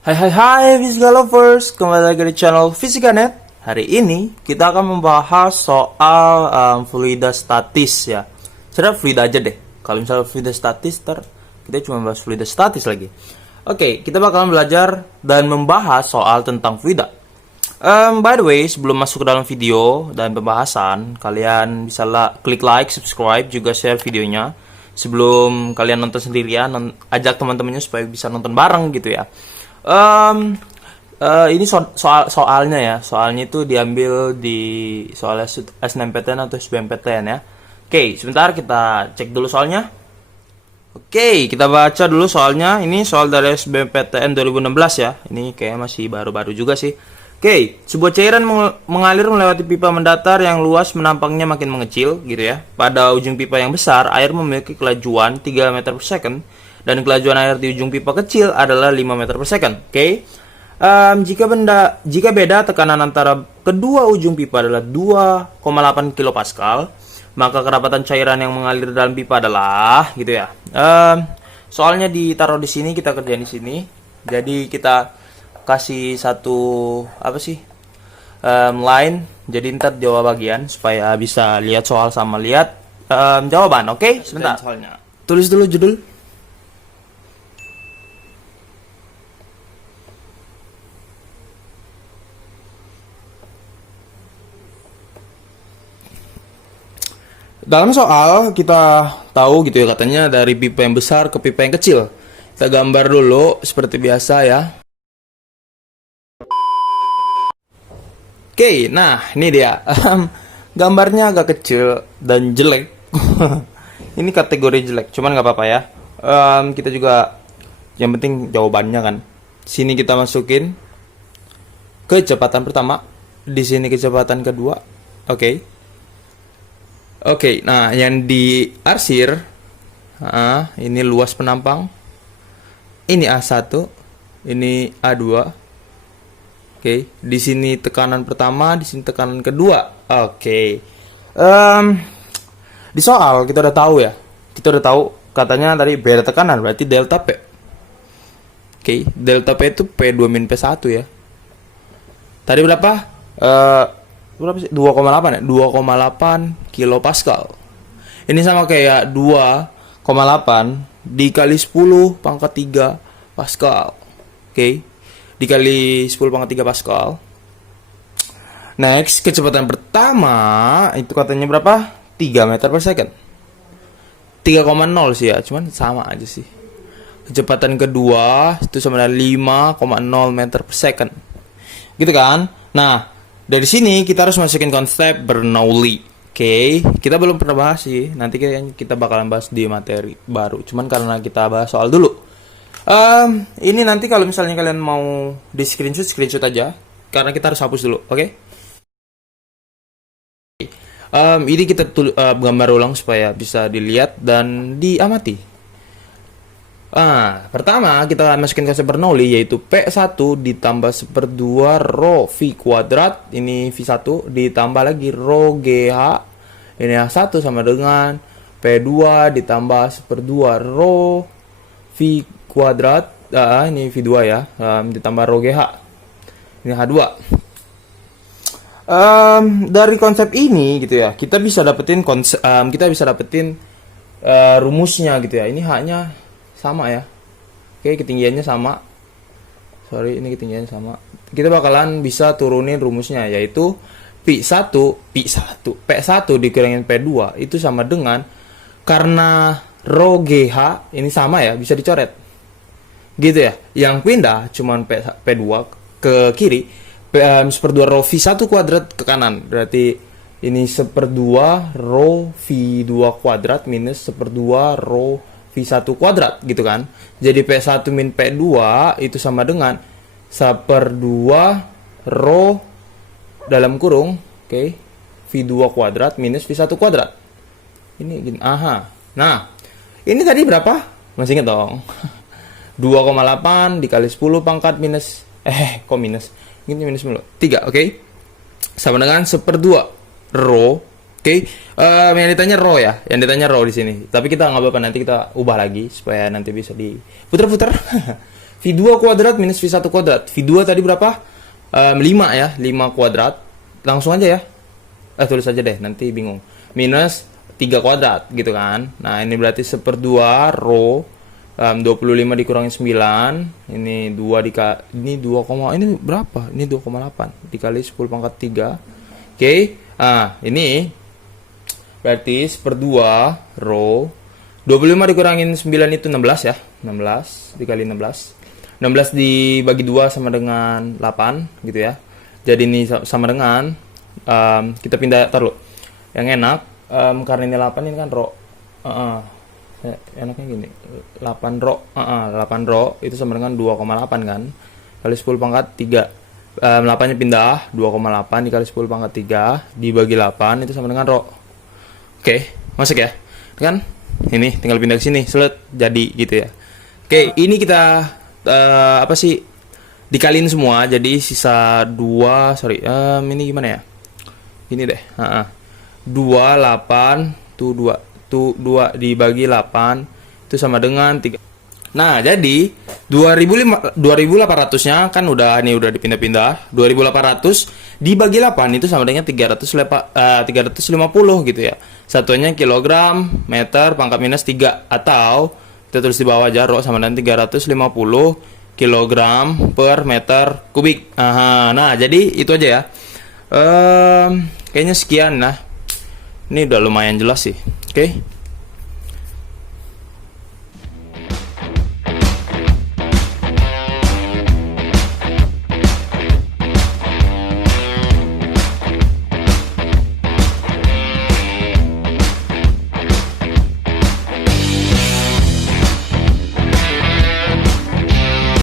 Hai Fisika Lovers, kembali lagi di channel Fisikanet. Hari ini kita akan membahas soal fluida statis ya. Sudah fluida aja deh. Kalau misalnya fluida statis, kita cuma bahas fluida statis lagi. Oke, kita bakalan belajar dan membahas soal tentang fluida. By the way, sebelum masuk ke dalam video dan pembahasan, kalian bisa klik like, subscribe, juga share videonya. Sebelum kalian nonton sendirian, ajak teman-temannya supaya bisa nonton bareng gitu ya. Ini soalnya ya. Soalnya itu diambil di soal SNMPTN atau SBMPTN ya. Oke, sebentar kita cek dulu soalnya. Oke, kita baca dulu soalnya. Ini soal dari SBMPTN 2016 ya. Ini kayak masih baru-baru juga sih. Oke, sebuah cairan mengalir melewati pipa mendatar yang luas menampaknya makin mengecil gitu ya. Pada ujung pipa yang besar, air memiliki kelajuan 3 meter per second. Dan kelajuan air di ujung pipa kecil adalah 5 meter per second. Oke. Jika beda tekanan antara kedua ujung pipa adalah 2,8 kilopascal, maka kerapatan cairan yang mengalir dalam pipa adalah gitu ya. Soalnya ditaruh di sini, kita kerjain di sini. Jadi kita kasih satu line. Jadi ntar jawab bagian supaya bisa lihat soal sama lihat jawaban. Oke, sebentar. Soalnya tulis dulu judul. Dalam soal kita tahu gitu ya, katanya dari pipa yang besar ke pipa yang kecil. Kita gambar dulu seperti biasa ya. Oke, nah ini dia. Gambarnya agak kecil dan jelek. Ini kategori jelek, cuman nggak apa-apa ya. Kita juga yang penting jawabannya kan. Sini kita masukin kecepatan pertama, di sini kecepatan kedua. Oke, nah yang diarsir, ini luas penampang, ini A1, ini A2. Oke, di sini tekanan pertama, di sini tekanan kedua. Oke, di soal kita udah tahu ya, katanya tadi beda tekanan berarti delta P. Oke, delta P itu P2 min P1 ya. Tadi berapa? Berapa sih? 2,8 ya? 2,8 kilopascal. Ini sama kayak 2,8 dikali 10 pangkat 3 pascal. Oke. Dikali 10 pangkat 3 pascal. Next, kecepatan pertama itu katanya berapa? 3 meter per second. 3,0 sih ya, cuman sama aja sih. Kecepatan kedua itu sama dengan 5,0 meter per second. Gitu kan? Nah, dari sini kita harus masukin konsep Bernoulli. Oke, kita belum pernah bahas sih. Nanti kita bakalan bahas di materi baru. Cuman karena kita bahas soal dulu. Ini nanti kalau misalnya kalian mau di screenshot aja. Karena kita harus hapus dulu, oke? Ini kita gambar ulang supaya bisa dilihat dan diamati. Pertama kita masukin konsep Bernoulli yaitu P1 ditambah 1/2 rho V kuadrat, ini V1 ditambah lagi rho GH, ini H1 sama dengan P2 ditambah 1/2 rho V kuadrat, ini V2 ya, ditambah rho GH, ini H2. Dari konsep ini gitu ya, kita bisa dapetin rumusnya gitu ya. Ini H-nya sama ya. Oke, ketinggiannya sama. Sorry, ini ketinggiannya sama. Kita bakalan bisa turunin rumusnya yaitu P1 dikurangin P2 itu sama dengan, karena rho GH ini sama ya, bisa dicoret. Gitu ya. Yang pindah cuman P2 ke kiri, 1/2 rho V1 kuadrat ke kanan. Berarti ini 1/2 rho V2 kuadrat minus 1/2 rho V1 kuadrat gitu kan. Jadi P1 min P2 itu sama dengan 1/2 rho dalam kurung, V2 kuadrat minus V1 kuadrat. Ini gini, Nah, ini tadi berapa? Masih ingat dong? 2,8 dikali 10 pangkat minus minus? Ini minus mulu. 3, sama dengan 1/2 rho. Yang ditanya row ya, di sini. Tapi kita nggak apa-apa, nanti kita ubah lagi supaya nanti bisa diputar-putar. V2 kuadrat minus V1 kuadrat. V2 tadi berapa? 5 ya, 5 kuadrat. Langsung aja ya. Tulis aja deh, nanti bingung. Minus 3 kuadrat gitu kan. Nah, ini berarti 1/2 rho 25 dikurangi 9. Ini 2 ini 2, ini berapa? Ini 2,8 dikali 10 pangkat 3. Oke. Ini berarti 1/2 rho 25 dikurangin 9 itu 16 ya. 16 dikali 16. 16 dibagi 2 sama dengan 8 gitu ya. Jadi ini sama dengan kita pindah taruh. Yang enak karena ini 8 ini kan rho. Enaknya gini. 8 rho. 8 rho itu sama dengan 2,8 kan. Kali 10 pangkat 3. 8-nya pindah 2,8 dikali 10 pangkat 3 dibagi 8 itu sama dengan rho. Oke, masuk ya. Kan? Ini tinggal pindah ke sini, selet jadi gitu ya. Oke, ini kita apa sih dikaliin semua jadi sisa 2 ini gimana ya, ini deh 28 tuh 2 dibagi 8 itu sama dengan 3. Nah jadi 2800 nya kan udah dipindah-pindah. 2800 dibagi 8 itu sama dengan 350 gitu ya. Satuannya kilogram meter pangkat minus 3, atau kita tulis di bawah aja rho sama dengan 350 kilogram per meter kubik. Nah, jadi itu aja ya. Kayaknya sekian. Nah, ini udah lumayan jelas sih. Oke.